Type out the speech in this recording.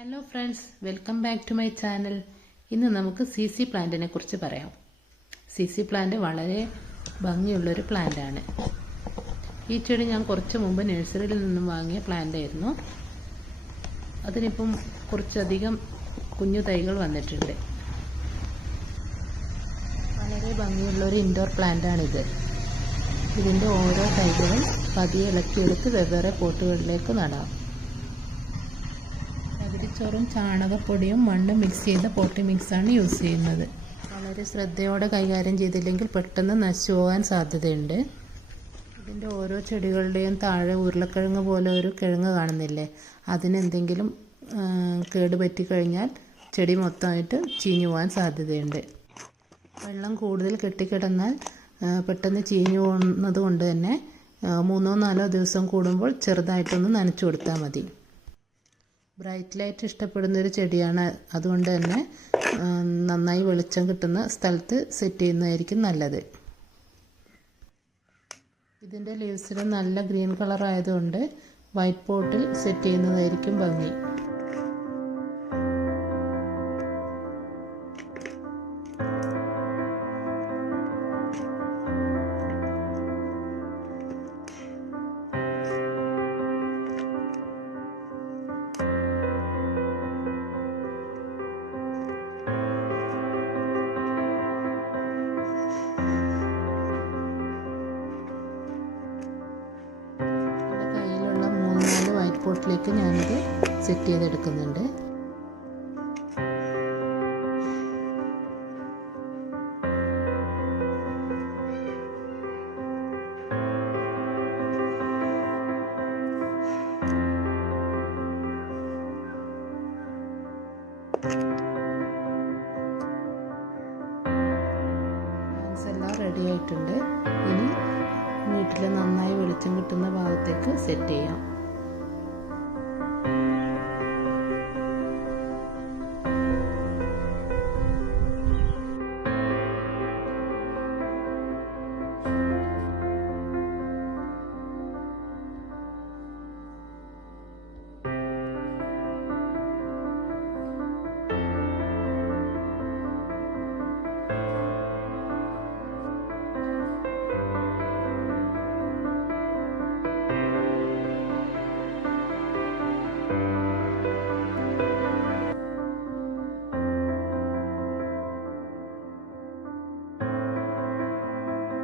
Hello friends, welcome back to my channel. ഇന്ന് നമുക്ക് CC പ്ലാന്റിനെ കുറിച്ച് പറയാം. CC പ്ലാന്റ് വളരെ ഭംഗിയുള്ളൊരു പ്ലാന്റാണ്. ഈ ചെടി ഞാൻ കുറച്ച് മുമ്പ് നഴ്സറിയിൽ നിന്നും വാങ്ങിയ പ്ലാന്റ് ആയിരുന്നു. അതിനിപ്പം കുറച്ചധികം കുഞ്ഞു തൈകൾ വന്നിട്ടുണ്ട്. വളരെ ഭംഗിയുള്ളൊരു ഇൻഡോർ പ്ലാന്റാണിത്. ഇതിൻ്റെ ഓരോ തൈകളും പതിയെ ഇളക്കിയെടുത്ത് വെവ്വേറെ പോട്ടുകളിലേക്ക് നടാം. ചകിരിച്ചോറും ചാണകപ്പൊടിയും മണ്ണും മിക്സ് ചെയ്ത പോട്ടി മിക്സാണ് യൂസ് ചെയ്യുന്നത്. വളരെ ശ്രദ്ധയോടെ കൈകാര്യം ചെയ്തില്ലെങ്കിൽ പെട്ടെന്ന് നശിച്ചു പോകാൻ സാധ്യതയുണ്ട്. ഇതിൻ്റെ ഓരോ ചെടികളുടെയും താഴെ ഉരുളക്കിഴങ്ങ് പോലെ ഒരു കിഴങ്ങ് കാണുന്നില്ലേ, അതിനെന്തെങ്കിലും കേട് പറ്റിക്കഴിഞ്ഞാൽ ചെടി മൊത്തമായിട്ട് ചീഞ്ഞു പോകാൻ സാധ്യതയുണ്ട്. വെള്ളം കൂടുതൽ കെട്ടിക്കിടന്നാൽ പെട്ടെന്ന് ചീഞ്ഞു പോകുന്നത് കൊണ്ട് തന്നെ 3-4 ദിവസം കൂടുമ്പോൾ ചെറുതായിട്ടൊന്ന് നനച്ചു കൊടുത്താൽ മതി. ബ്രൈറ്റ് ലൈറ്റ് ഇഷ്ടപ്പെടുന്നൊരു ചെടിയാണ്. അതുകൊണ്ട് തന്നെ നന്നായി വെളിച്ചം കിട്ടുന്ന സ്ഥലത്ത് സെറ്റ് ചെയ്യുന്നതായിരിക്കും നല്ലത്. ഇതിൻ്റെ ലീവ്സിൽ നല്ല ഗ്രീൻ കളർ ആയതുകൊണ്ട് വൈറ്റ് പോട്ടിൽ സെറ്റ് ചെയ്യുന്നതായിരിക്കും ഭംഗി. പോട്ടിലേക്ക് ഞാനിത് സെറ്റ് ചെയ്തെടുക്കുന്നുണ്ട്. എല്ലാം റെഡി ആയിട്ടുണ്ട്. ഇനി വീട്ടിൽ നന്നായി വെളിച്ചം കിട്ടുന്ന ഭാഗത്തേക്ക് സെറ്റ് ചെയ്യാം.